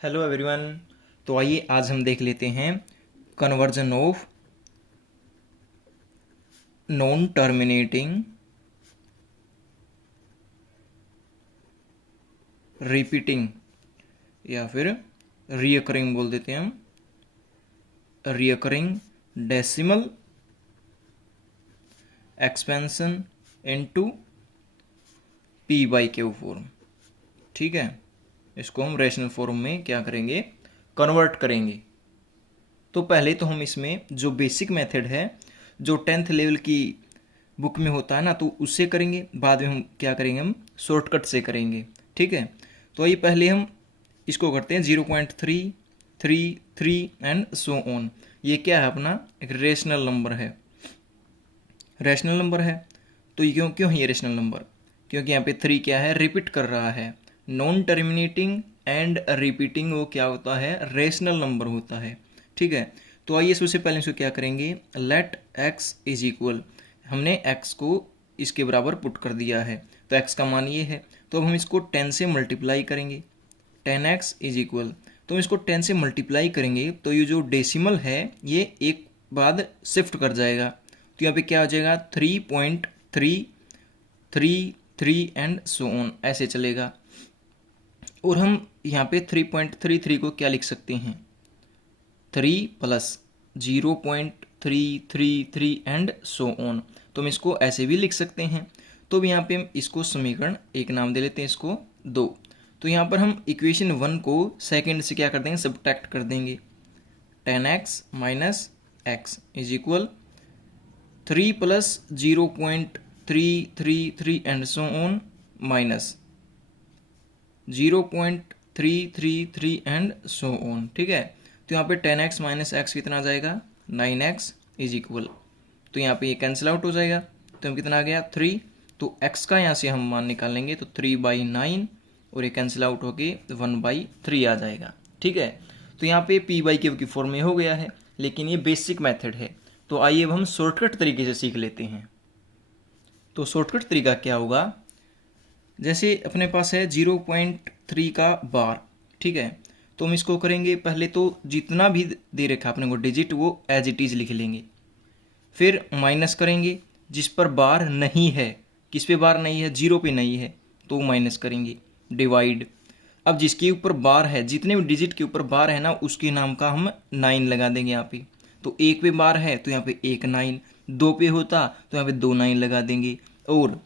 Hello everyone. तो आइए आज हम देख लेते हैं conversion of non terminating repeating या फिर रियकरिंग बोल देते हैं हम, recurring decimal expansion into p by q form. ठीक है, इसको हम रेशनल फॉर्म में क्या करेंगे, कन्वर्ट करेंगे। तो पहले तो हम इसमें जो बेसिक मेथड है जो 10th लेवल की बुक में होता है ना, तो उससे करेंगे। बाद में हम क्या करेंगे, हम शॉर्टकट से करेंगे। ठीक है, तो ये पहले हम इसको करते हैं 0.333 एंड सो ऑन। ये क्या है, अपना एक रेशनल नंबर है। रेशनल नंबर है तो ये क्यों क्यों है ये रेशनल नंबर, क्योंकि यहाँ पे 3 क्या है, रिपीट कर रहा है। नॉन टर्मिनेटिंग एंड रिपीटिंग वो क्या होता है, रेशनल नंबर होता है। ठीक है, तो आइए सबसे पहले इसको क्या करेंगे, लेट x इज इक्वल, हमने x को इसके बराबर पुट कर दिया है, तो x का मान ये है। तो अब हम इसको 10 से मल्टीप्लाई करेंगे, 10x इज इक्वल, तो हम इसको 10 से मल्टीप्लाई करेंगे तो ये जो डेसिमल है ये एक बाद शिफ्ट कर जाएगा। तो यहाँ पे क्या हो जाएगा, 3.333 एंड सो ऑन, ऐसे चलेगा। और हम यहाँ पे 3.33 को क्या लिख सकते हैं, 3 प्लस 0.333 एंड सो ऑन, तो हम इसको ऐसे भी लिख सकते हैं। तो अब यहाँ पे हम इसको समीकरण एक नाम दे लेते हैं, इसको 2। तो यहाँ पर हम इक्वेशन 1 को सेकंड से क्या कर देंगे, सब्ट्रैक्ट कर देंगे। 10x minus x is equal 3 plus 0.333 and so on minus 0.333 and so on. ठीक है, तो यहाँ पे 10x माइनस एक्स कितना आ जाएगा, 9x इज इक्वल, तो यहाँ पे ये कैंसिल आउट हो जाएगा। तो हम कितना आ गया, 3। तो x का यहाँ से हम मान निकालेंगे तो 3/9 और ये कैंसिल आउट होके 1/3 आ जाएगा। ठीक है, तो यहाँ पे p/q की फॉर्म में हो गया है, लेकिन ये बेसिक मेथड है। तो आइए अब हम शॉर्टकट तरीके से सीख लेते हैं। तो शॉर्टकट तरीका क्या होगा, जैसे अपने पास है 0.3 का बार। ठीक है, तो हम इसको करेंगे, पहले तो जितना भी दे रखा है अपने को डिजिट वो एज इट इज़ लिख लेंगे। फिर माइनस करेंगे जिस पर बार नहीं है, किस पे बार नहीं है, 0 पे नहीं है तो माइनस करेंगे। डिवाइड, अब जिसके ऊपर बार है, जितने भी डिजिट के ऊपर बार है ना, उसके नाम का हम 9 लगा देंगे यहाँ पे। तो 1 पे बार है तो यहाँ पे 1 9, 2 पे होता तो यहाँ पे 2 9 लगा देंगे। और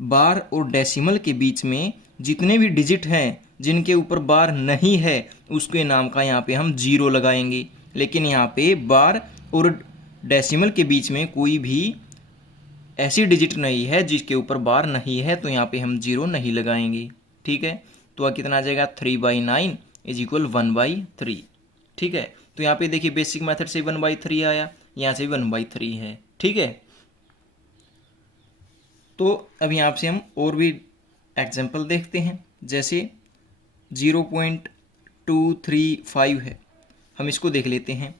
बार और डेसिमल के बीच में जितने भी डिजिट हैं जिनके ऊपर बार नहीं है उसके नाम का यहाँ पे हम 0 लगाएंगे। लेकिन यहाँ पे बार और डेसिमल के बीच में कोई भी ऐसी डिजिट नहीं है जिसके ऊपर बार नहीं है, तो यहाँ पे हम 0 नहीं लगाएंगे। ठीक है, तो कितना आ जाएगा, 3/9 इज इक्वल 1/3। ठीक है, तो यहाँ पे देखिए बेसिक मेथड से 1/3 आया, यहाँ से 1/3 है। ठीक है, तो अब यहाँ से हम और भी एग्जाम्पल देखते हैं। जैसे 0.235 है, हम इसको देख लेते हैं।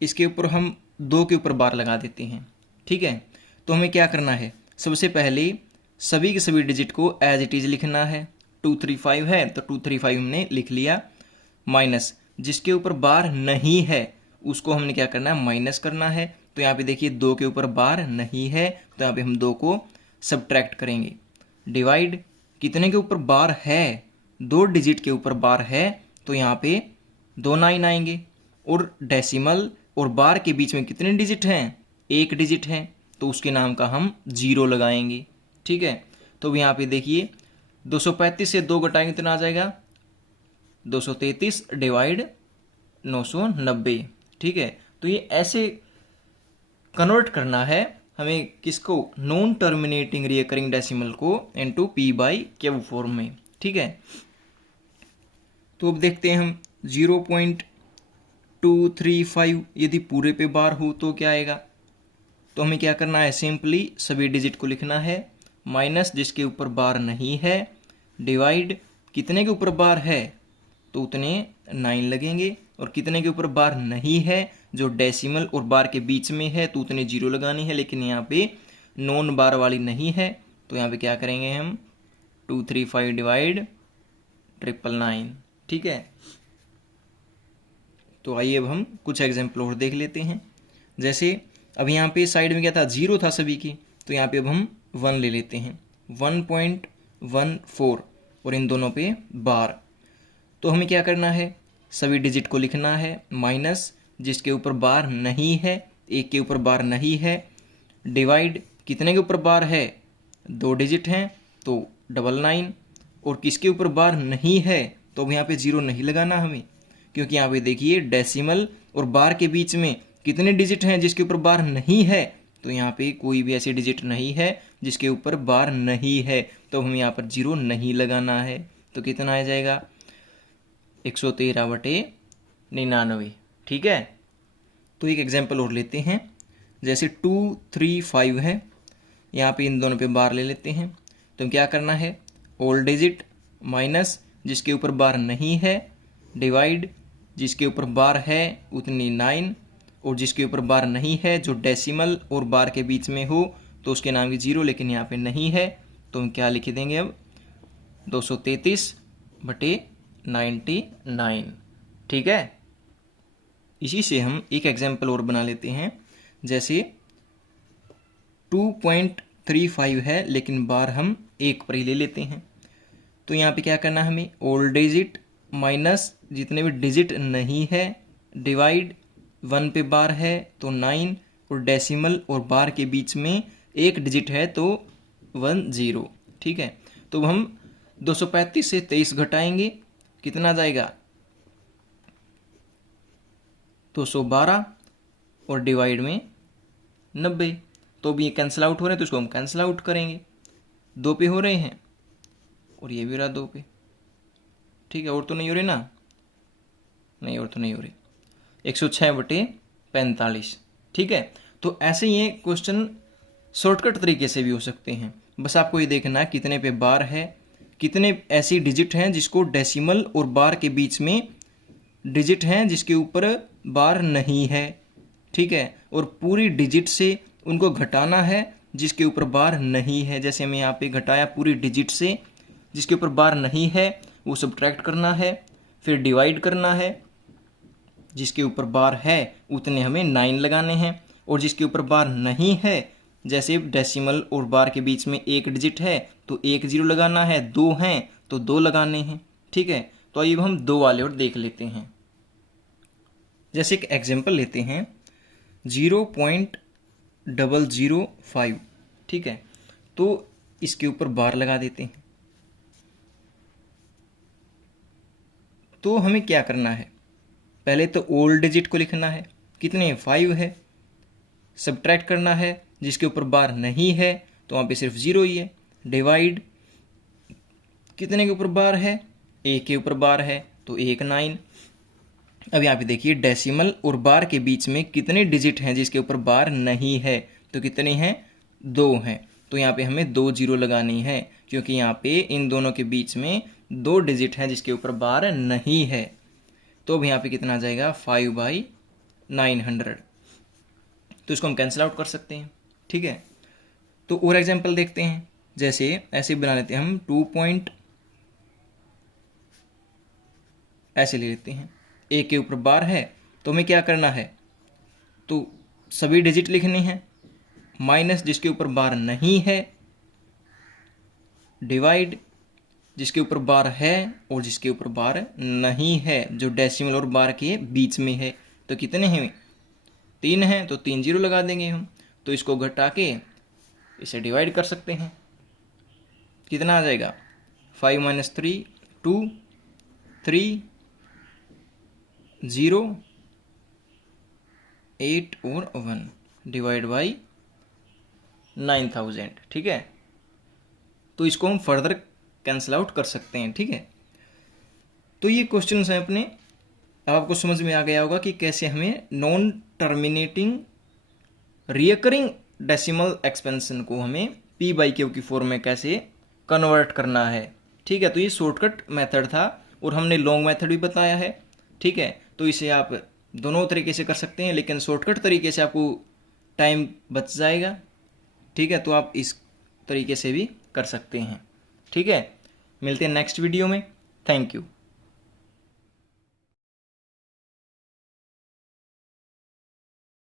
इसके ऊपर हम 2 के ऊपर बार लगा देते हैं। ठीक है, तो हमें क्या करना है, सबसे पहले सभी के सभी डिजिट को एज इट इज़ लिखना है। 235 है तो 235 हमने लिख लिया, माइनस जिसके ऊपर बार नहीं है उसको हमने क्या करना है, माइनस करना है। तो यहाँ पे देखिए 2 के ऊपर बार नहीं है तो यहाँ पे हम 2 को सब्ट्रैक्ट करेंगे। डिवाइड, कितने के ऊपर बार है, 2 डिजिट के ऊपर बार है तो यहाँ पे 2 9 आएंगे। और डेसिमल और बार के बीच में कितने डिजिट हैं, 1 डिजिट है, तो उसके नाम का हम 0 लगाएंगे। ठीक है, तो यहाँ पे देखिए 235 से 2 घटाएंगे कितना आ जाएगा, 233 डिवाइड 990। ठीक है, तो ये ऐसे कन्वर्ट करना है हमें, किसको, नॉन टर्मिनेटिंग रिकरिंग डेसिमल को इनटू p/q फॉर्म में। ठीक है, तो अब देखते हैं हम 0.235 यदि पूरे पे बार हो तो क्या आएगा। तो हमें क्या करना है, सिंपली सभी डिजिट को लिखना है, माइनस जिसके ऊपर बार नहीं है, डिवाइड कितने के ऊपर बार है तो उतने 9 लगेंगे, और कितने के ऊपर बार नहीं है, जो डेसिमल और बार के बीच में है तो उतने 0 लगानी है। लेकिन यहाँ पे नॉन बार वाली नहीं है तो यहाँ पे क्या करेंगे हम, 235 डिवाइड 999। ठीक है, तो आइए अब हम कुछ एग्जाम्पल और देख लेते हैं। जैसे अब यहाँ पे साइड में क्या था, 0 था सभी की, तो यहाँ पे अब हम 1 ले लेते हैं, 1.14 और इन दोनों पे बार। तो हमें क्या करना है, सभी डिजिट को लिखना है, माइनस जिसके ऊपर बार नहीं है, 1 के ऊपर बार नहीं है, डिवाइड कितने के ऊपर बार है, 2 डिजिट हैं तो 99, और किसके ऊपर बार नहीं है, तो अब यहाँ पे 0 नहीं लगाना हमें, क्योंकि यहाँ पे देखिए डेसिमल और बार के बीच में कितने डिजिट हैं जिसके ऊपर बार नहीं है, तो यहाँ पे कोई भी ऐसी डिजिट नहीं है जिसके ऊपर बार नहीं है, तो हमें यहाँ पर 0 नहीं लगाना है। तो कितना आ जाएगा, 113/99। ठीक है, तो एक एग्जाम्पल और लेते हैं। जैसे 2, 3, 5 है, यहाँ पे इन दोनों पे बार ले लेते हैं। तो क्या करना है, ऑल डिजिट माइनस जिसके ऊपर बार नहीं है, डिवाइड जिसके ऊपर बार है उतनी 9, और जिसके ऊपर बार नहीं है जो डेसिमल और बार के बीच में हो तो उसके नाम की 0, लेकिन यहाँ पे नहीं है तो हम क्या लिख देंगे अब, 233/99। ठीक है, इसी से हम एक एग्जाम्पल और बना लेते हैं। जैसे 2.35 है लेकिन बार हम 1 पर ही ले लेते हैं। तो यहाँ पे क्या करना है हमें, ऑल डिजिट माइनस जितने भी डिजिट नहीं है, डिवाइड 1 पे बार है तो 9, और डेसिमल और बार के बीच में 1 डिजिट है तो 10। ठीक है, तो हम 235 से 23 घटाएंगे, कितना आ जाएगा, 212, और डिवाइड में 90। तो भी ये कैंसिल आउट हो रहे हैं तो इसको हम कैंसिल आउट करेंगे, 2 पे हो रहे हैं और ये भी रहा 2 पे। ठीक है, और तो नहीं हो रहे ना, नहीं और तो नहीं हो रहे, 106/45। ठीक है, तो ऐसे ये क्वेश्चन शॉर्टकट तरीके से भी हो सकते हैं। बस आपको ये देखना है कितने पे बार है, कितने ऐसी डिजिट हैं जिसको डेसिमल और बार के बीच में डिजिट हैं जिसके ऊपर बार नहीं है। ठीक है, और पूरी डिजिट से उनको घटाना है जिसके ऊपर बार नहीं है। जैसे हमें यहाँ पे घटाया पूरी डिजिट से, जिसके ऊपर बार नहीं है वो सब्ट्रैक्ट करना है, फिर डिवाइड करना है, जिसके ऊपर बार है उतने हमें 9 लगाने हैं, और जिसके ऊपर बार नहीं है, जैसे डेसिमल और बार के बीच में 1 डिजिट है तो 1 0 लगाना है, 2 हैं तो 2 लगाने हैं। ठीक है, तो आइए हम 2 वाले और देख लेते हैं। जैसे एक एग्जाम्पल लेते हैं, 0.005। ठीक है, तो इसके ऊपर बार लगा देते हैं। तो हमें क्या करना है, पहले तो ओल्ड डिजिट को लिखना है, कितने 5 है, सब्ट्रैक्ट करना है जिसके ऊपर बार नहीं है तो वहाँ पे सिर्फ 0 ही है, डिवाइड कितने के ऊपर बार है, 1 के ऊपर बार है तो 1 9। अब यहाँ पे देखिए डेसिमल और बार के बीच में कितने डिजिट हैं जिसके ऊपर बार नहीं है, तो कितने हैं, 2 हैं, तो यहाँ पे हमें 2 0 लगानी है, क्योंकि यहाँ पे इन दोनों के बीच में 2 डिजिट हैं जिसके ऊपर बार नहीं है। तो अब यहाँ पे कितना आ जाएगा, 5/900। तो इसको हम कैंसिल आउट कर सकते हैं। ठीक है, तो और एग्जाम्पल देखते हैं। जैसे ऐसे बना लेते हैं हम, 2 ऐसे ले लेते हैं, 1 के ऊपर बार है तो हमें क्या करना है, तो सभी डिजिट लिखने हैं, माइनस जिसके ऊपर बार नहीं है, डिवाइड जिसके ऊपर बार है और जिसके ऊपर बार नहीं है जो डेसिमल और बार के बीच में है। तो कितने हैं, 3 हैं तो 3 0 लगा देंगे हम। तो इसको घटा के इसे डिवाइड कर सकते हैं, कितना आ जाएगा, 5 - 3 2 3 0 8 और 1 डिवाइड बाई 9000। ठीक है, तो इसको हम फर्दर कैंसिल आउट कर सकते हैं। ठीक है, तो ये क्वेश्चंस हैं अपने, अब आपको समझ में आ गया होगा कि कैसे हमें non terminating recurring decimal expansion को हमें P/Q की फॉर्म में कैसे कन्वर्ट करना है। ठीक है, तो ये शॉर्टकट मेथड था और हमने लॉन्ग मेथड भी बताया है। ठीक है, तो इसे आप दोनों तरीके से कर सकते हैं, लेकिन शॉर्टकट तरीके से आपको टाइम बच जाएगा। ठीक है, तो आप इस तरीके से भी कर सकते हैं। ठीक है, मिलते हैं नेक्स्ट वीडियो में। Thank you.